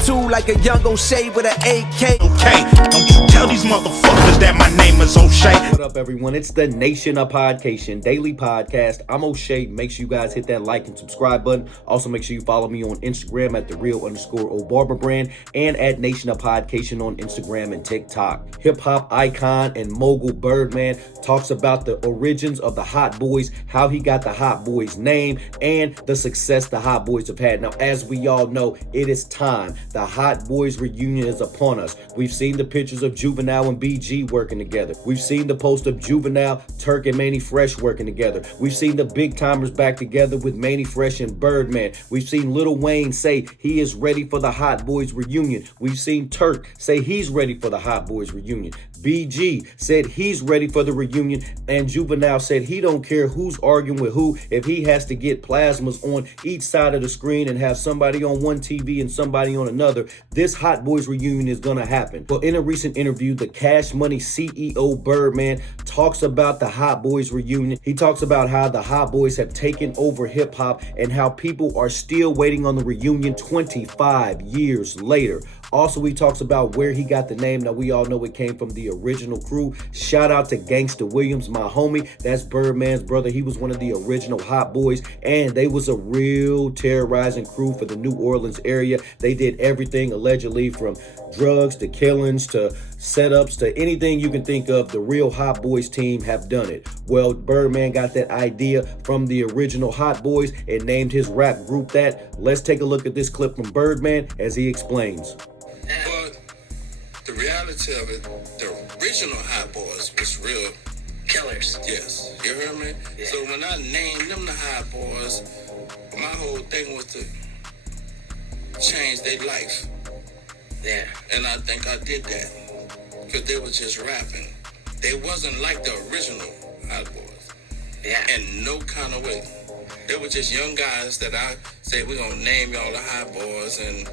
attitude like a young O'Shea with an AK. Okay, don't you tell these motherfuckers that my name is O'Shea. What up, everyone? It's the Nation of Podcation daily podcast. I'm O'Shea. Make sure you guys hit that like and subscribe button. Also, make sure you follow me on Instagram at @thereal_OBarberbrand and at Nation of Podcation on Instagram and TikTok. Hip hop icon and mogul Birdman talks about the origins of the Hot Boys, how he got the Hot Boys name, and the success the Hot Boys have had. Now, as we all know, it is time. The Hot Boys reunion is upon us. We've seen the pictures of Juvenile and BG working together. We've seen the post of Juvenile, Turk, and Mannie Fresh working together. We've seen the big timers back together with Mannie Fresh and Birdman. We've seen Lil Wayne say he is ready for the Hot Boys reunion. We've seen Turk say he's ready for the Hot Boys reunion. BG said he's ready for the reunion, and Juvenile said he don't care who's arguing with who if he has to get plasmas on each side of the screen and have somebody on one TV and somebody on another. This Hot Boys reunion is gonna happen. Well, in a recent interview, the Cash Money CEO Birdman talks about the Hot Boys reunion. He talks about how the Hot Boys have taken over hip hop and how people are still waiting on the reunion 25 years later. Also, he talks about where he got the name. Now, we all know it came from the original crew. Shout out to GANGSTA Williams, my homie. That's Birdman's brother. He was one of the original Hot Boys, and they was a real terrorizing crew for the New Orleans area. They did everything allegedly from drugs to killings to setups to anything you can think of. The real Hot Boys team have done it. Well, Birdman got that idea from the original Hot Boys and named his rap group that. Let's take a look at this clip from Birdman as he explains. But the reality of it, the original Hot Boys was real killers. Yes, you heard me? Yeah. So when I named them the Hot Boys, my whole thing was to change their life. Yeah. And I think I did that. Because they was just rapping. They wasn't like the original Hot Boys. Yeah. In no kind of way. They were just young guys that I said, we're going to name y'all the Hot Boys. And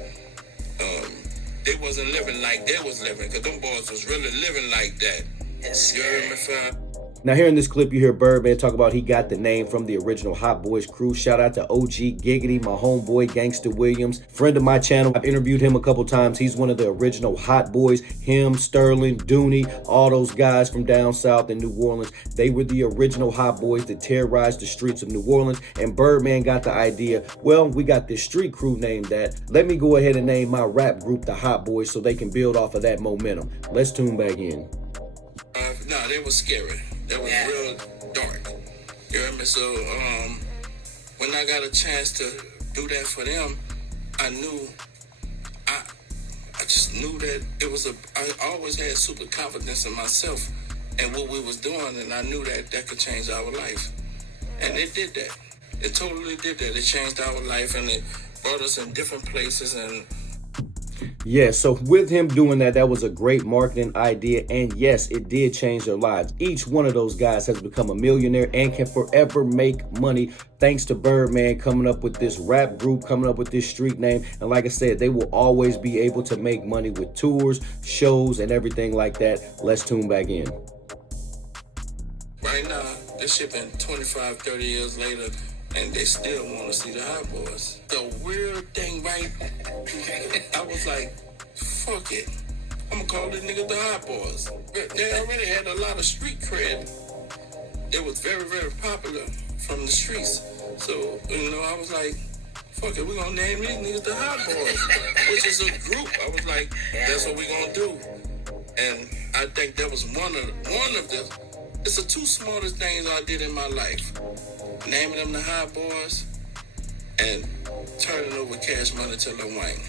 they wasn't living like they was living. Because them boys was really living like that. Yes. You heard me, fam? Now, here in this clip, you hear Birdman talk about he got the name from the original Hot Boys crew. Shout out to OG Giggity, my homeboy, GANGSTA Williams, friend of my channel. I've interviewed him a couple times. He's one of the original Hot Boys. Him, Sterling, Dooney, all those guys from down south in New Orleans. They were the original Hot Boys that terrorized the streets of New Orleans. And Birdman got the idea, well, we got this street crew named that. Let me go ahead and name my rap group the Hot Boys so they can build off of that momentum. Let's tune back in. No, they was scary. They was real dark. You heard me? So, when I got a chance to do that for them, I knew, I just knew that it was I always had super confidence in myself and what we was doing, and I knew that that could change our life. And it did that. It totally did that. It changed our life, and it brought us in different places, and yeah, so with him doing that, that was a great marketing idea. And yes, it did change their lives. Each one of those guys has become a millionaire and can forever make money thanks to Birdman coming up with this rap group, coming up with this street name. And like I said, they will always be able to make money with tours, shows, and everything like that. Let's tune back in. Right now, this shit been 25, 30 years later, and they still want to see the Hot Boys. The weird thing, right? I was like, fuck it. I'm going to call this nigga the Hot Boys. They already had a lot of street cred. They was very, very popular from the streets. So, I was like, fuck it, we're going to name these niggas the Hot Boys, which is a group. I was like, that's what we're going to do. And I think that was one of the, it's the two smartest things I did in my life. Naming them the Hot Boys and turning over Cash Money to Lil Wayne.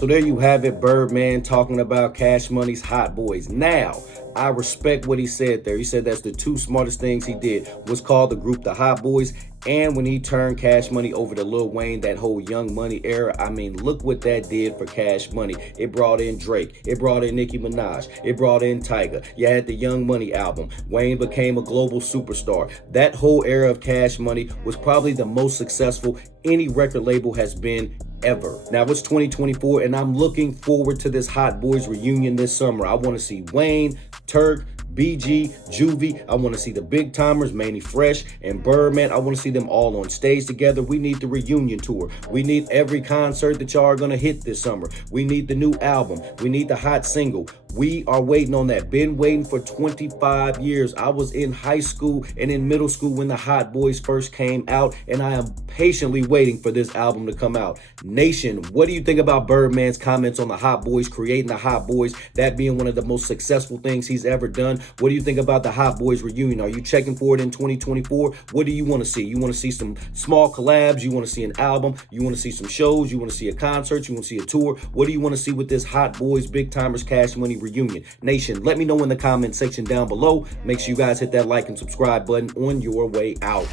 So there you have it, Birdman talking about Cash Money's Hot Boys. Now, I respect what he said there. He said that's the two smartest things he did was call the group the Hot Boys. And when he turned Cash Money over to Lil Wayne, that whole Young Money era, I mean, look what that did for Cash Money. It brought in Drake. It brought in Nicki Minaj. It brought in Tyga. You had the Young Money album. Wayne became a global superstar. That whole era of Cash Money was probably the most successful any record label has been ever. Now it's 2024 and I'm looking forward to this Hot Boys reunion this summer. I want to see Wayne, Turk, BG, Juvie. I want to see the big timers, Manny Fresh and Birdman. I want to see them all on stage together. We need the reunion tour. We need every concert that y'all are going to hit this summer. We need the new album. We need the hot single. We are waiting on that. Been waiting for 25 years. I was in high school and in middle school when the Hot Boys first came out, and I am patiently waiting for this album to come out. Nation, what do you think about Birdman's comments on the Hot Boys, creating the Hot Boys, that being one of the most successful things he's ever done? What do you think about the Hot Boys reunion? Are you checking for it in 2024? What do you want to see? You want to see some small collabs? You want to see an album? You want to see some shows? You want to see a concert? You want to see a tour? What do you want to see with this Hot Boys Big Timers Cash Money reunion? Nation, let me know in the comment section down below. Make sure you guys hit that like and subscribe button on your way out.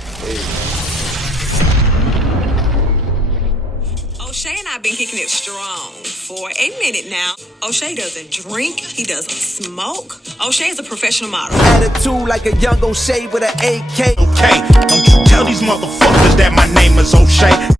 O'Shea and I have been kicking it strong for a minute now. O'Shea doesn't drink. He doesn't smoke. O'Shea is a professional model. Attitude like a young O'Shea with an AK. Okay, don't you tell these motherfuckers that my name is O'Shea.